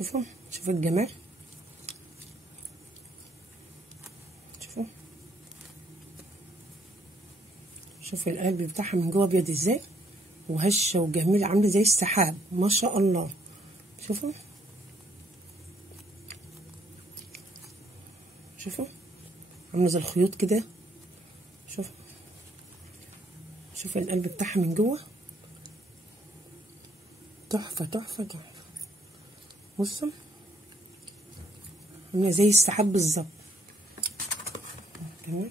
شوفوا الجمال. شوفوا القلب بتاعها من جوه ابيض ازاي، وهشه وجميله، عامله زي السحاب ما شاء الله. شوفوا عامله زي الخيوط كده. شوفوا القلب بتاعها من جوه تحفه تحفه تحفه. بصوا عامله زي السحاب بالظبط. تمام.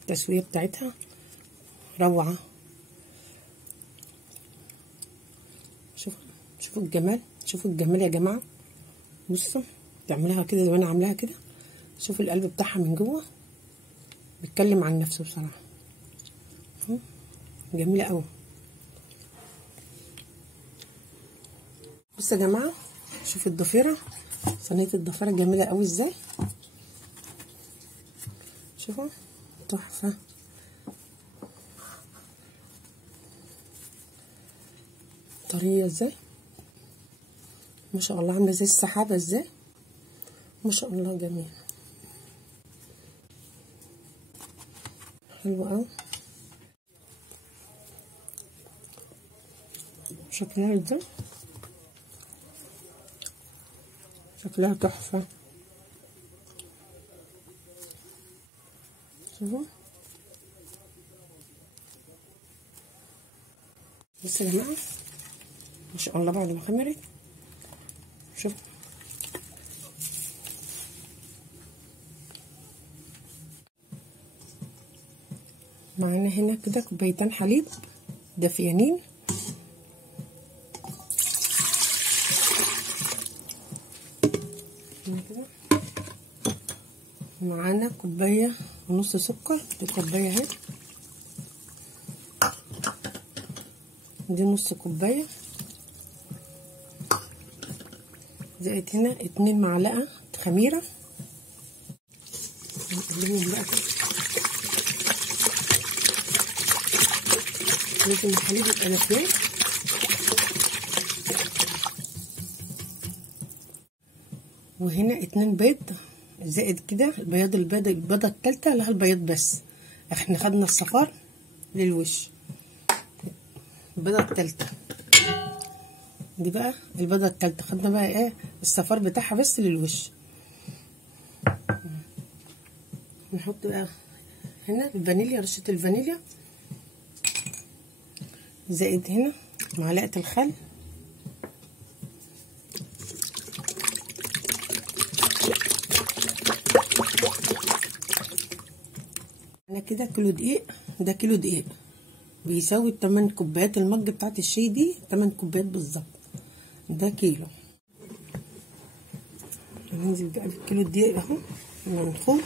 التسويه بتاعتها روعه. شوفوا الجمال، شوفوا الجمال يا جماعه. بصوا تعملها كده زي ما انا عاملاها كده. شوفوا القلب بتاعها من جوه بيتكلم عن نفسه بصراحه، جميله قوي. بصوا يا جماعه، شوفوا الضفيره، صينيه الضفيره جميله قوي ازاي. شوفوا تحفه. طريه ازاي ما شاء الله، عامله زي السحابه ازاي ما شاء الله. جميل، حلوه قوي. شكلها ازاي، شكلها تحفه. شوفوا بصوا يا جماعه ما شاء الله بعد ما خمرت. شوفوا معانا هنا كده كوبايتين حليب دافيانين. كده معانا كوبايه ونص سكر، دي كوبايه اهي، دي نص كوبايه، زائد هنا 2 معلقه خميره. نقلبهم بقى كده، لازم الحليب يبقى دافيان. وهنا 2 بيض، زائد كده البيضه التالتة لها البياض بس، احنا خدنا الصفار للوش. البيضه التالتة دي بقى، البيضه التالتة خدنا بقى ايه الصفار بتاعها بس للوش. نحط بقى هنا الفانيليا، رشه الفانيليا، زائد هنا معلقه الخل، انا كده كيلو دقيق. ده كيلو دقيق بيساوي 8 كوبايات المج بتاعت الشاي دي، 8 كوبايات بالظبط، ده كيلو. هننزل بقى بالكيلو الدقيق اهو منخول.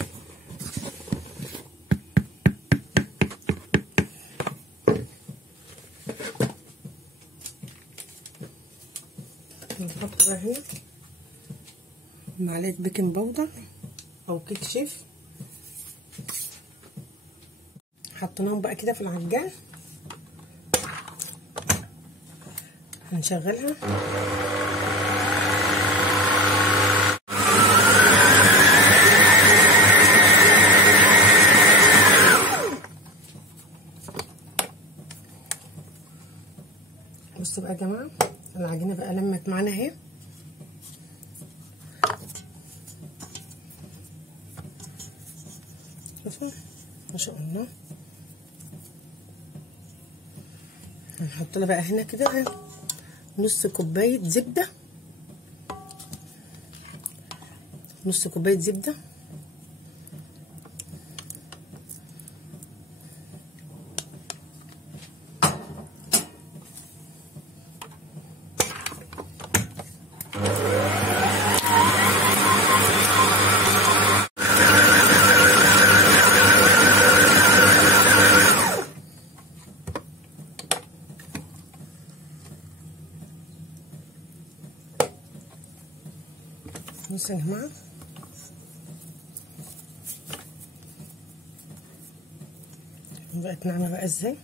نحط بقى هنا معلقه بيكنج باودر او كيك شيف، حطيناهم بقى كده في العجان. هنشغلها. بصوا بقى يا جماعه، العجينه بقى لمت معانا اهي. شوفوا ما شاء الله. هنحط لها بقى هنا كده نص كوبايه زبده، نص كوبايه زبده، بصوا يا جماعه بقت ناعمه بقى ازاي.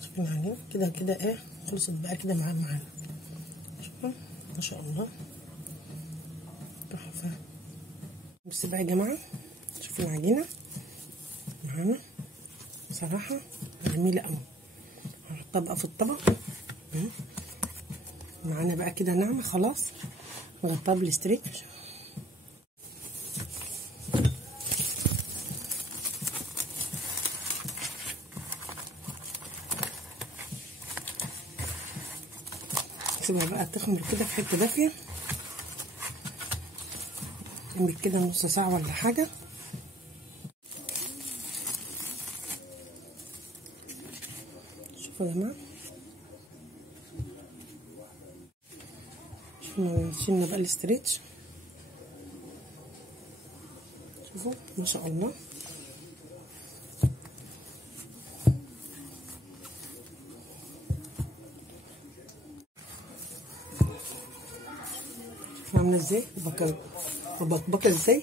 شوفوا العجينه كده كده ايه خلصت بقى كده معانا. شوفوا ما شاء الله تحفه. بس بقى يا جماعه شوفوا العجينه معانا بصراحه جميله قوي. هنحطها بقى في الطبق معانا بقى كده ناعمه خلاص. نغطيها بالاستريتش. نسيبها بقى تخمر كده في حته دافيه نعمل كده نص ساعه ولا حاجه. شوفوا يا جماعه شلنا بقى الاستريتش. شوفوا ما شاء الله. عامله ازاي وبكبكه ازاي.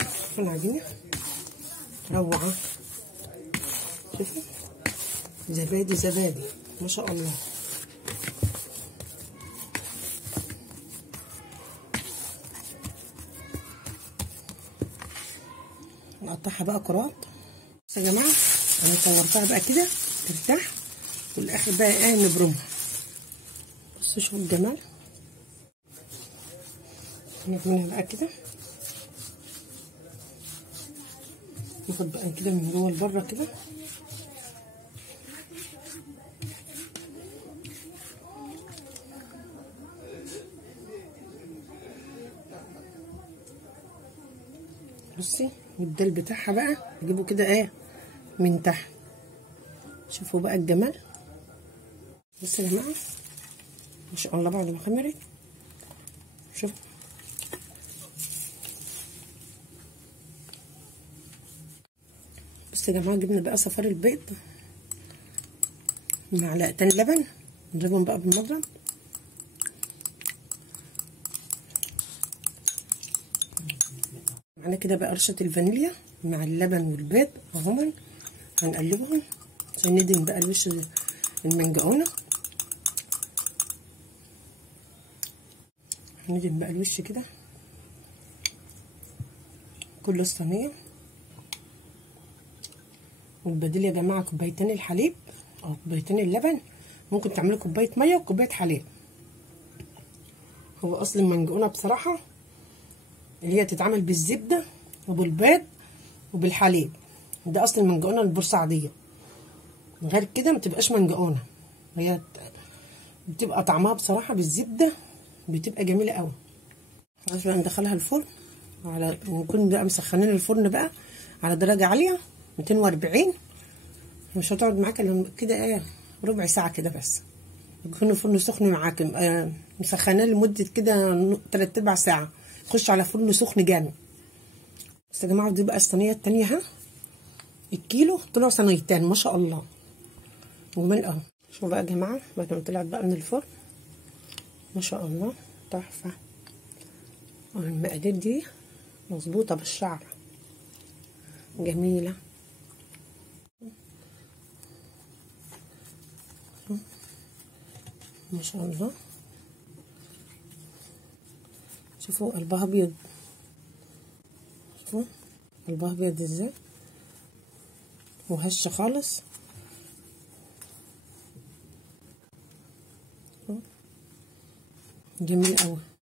شوفوا العجينه روعه. شوفوا زبادي زبادي ما شاء الله. نقطعها بقى كرات. بصوا يا جماعه انا طورتها بقى كده ترتاح والاخر بقى ايه نبرمها. بصوا شوفوا الجمال. نعملها بقى كده ناخد بقى كده من جوه لبره كده. بصي الدال بتاعها بقى نجيبه كده ايه من تحت. شوفوا بقى الجمال. بصوا يا جماعه ما شاء الله بعد ما خمرت. شوفوا بصوا يا جماعه جبنا بقى صفار البيض معلقتين لبن نضربهم بقى بالمضرب. معانا كده بقى رشه الفانيليا مع اللبن والبيض اهما هنقلبهم عشان ندهن بقى الوش المنجقونه. هندهن بقى الوش كده كل الصينيه. والبديل يا جماعه كوبايتين الحليب او كوبايتين اللبن. ممكن تعملوا كوبايه ميه وكوبايه حليب. هو اصل المنجقونه بصراحه اللي هي تتعمل بالزبده وبالبيض وبالحليب. ده اصل المنجقونه البورسعيديه. غير كده ما تبقاش منجقونه. هي بتبقى طعمها بصراحه بالزبده بتبقى جميله قوي. خلاص بقى ندخلها الفرن على نكون بقى مسخنين الفرن بقى على درجه عاليه 240. مش هتقعد معاك الا كده ايه ربع ساعه كده بس. يكون الفرن سخن معاك مسخناه لمده كده 3/4 ساعه. خش على فرن سخن جامد. بس يا جماعه دي بقى الصينيه التانيه اهي. الكيلو طلعوا صينيتين ما شاء الله جمال اهو. شوفوا بقى يا جماعه بعد ما طلعت بقى من الفرن ما شاء الله تحفه. والمقادير دي مظبوطه بالشعر جميله. ما شاء الله. شوفوا قلبها ابيض. شوفوا قلبها ابيض ازاي وهشه خالص. جميل قوي.